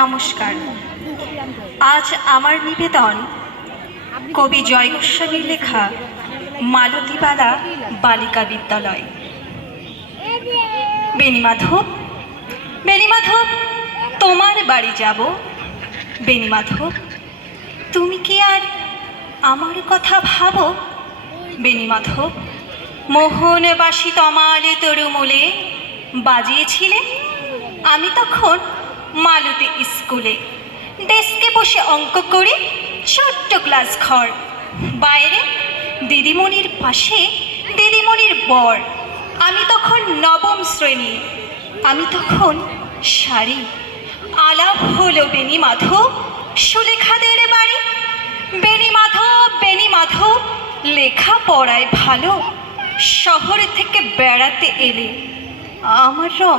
নমস্কার। আজ আমার নিবেদন কবি জয় গোস্বামীর লেখা মালতীবালা বালিকা বিদ্যালয়। বেণীমাধব বেণীমাধব তোমার বাড়ি যাব। বেণীমাধব তুমি কি আর আমার কথা ভাবো? বেণীমাধব মোহনবাসী তমালে তরুমূলে বাজিয়েছিলে? আমি তখন মালতী স্কুলে। ডেস্কে বসে অঙ্ক করে ছোট্ট ক্লাস ঘর। বাইরে দিদিমণির পাশে দিদিমণির বর। আমি তখন নবম শ্রেণি। আমি তখন শাড়ি আলাপ হলো বেনি মাধব সুলেখাদের বাড়ি। বেনি মাধব বেনি মাধব লেখা পড়ায় ভালো। শহর থেকে বেড়াতে এলে। আমার রং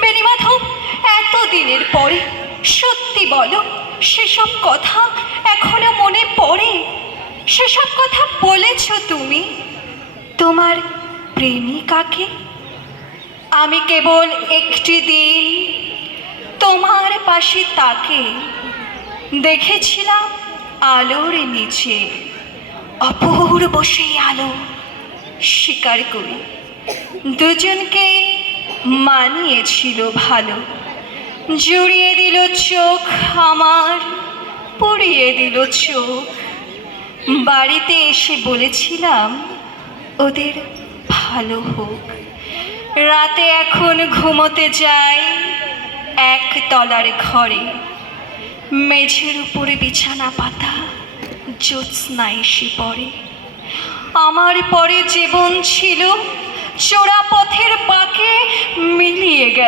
বেনি মাধব এত দিনের পরে, সত্যি বলো, সেসব কথা এখনও মনে পড়ে? সেসব কথা বলেছ তুমি? তোমার প্রেমিকাকে আমি কেবল একটি দিন তোমার পাশে তাকে দেখেছিলাম আলোর নিচে, অপূর্ব সেই আলো স্বীকার করি। দুজনকে মানিয়েছিল ভালো। জুড়িয়ে দিল চোখ আমার, পুড়িয়ে দিল চোখ। বাড়িতে এসে বলেছিলাম, ওদের ভালো হোক। রাতে এখন ঘুমোতে যাই এক তলার ঘরে। মেঝের উপরে বিছানা পাতা, জ্যোৎস্না এসে পড়ে। আমার পরে জীবন ছিল চোরা পথের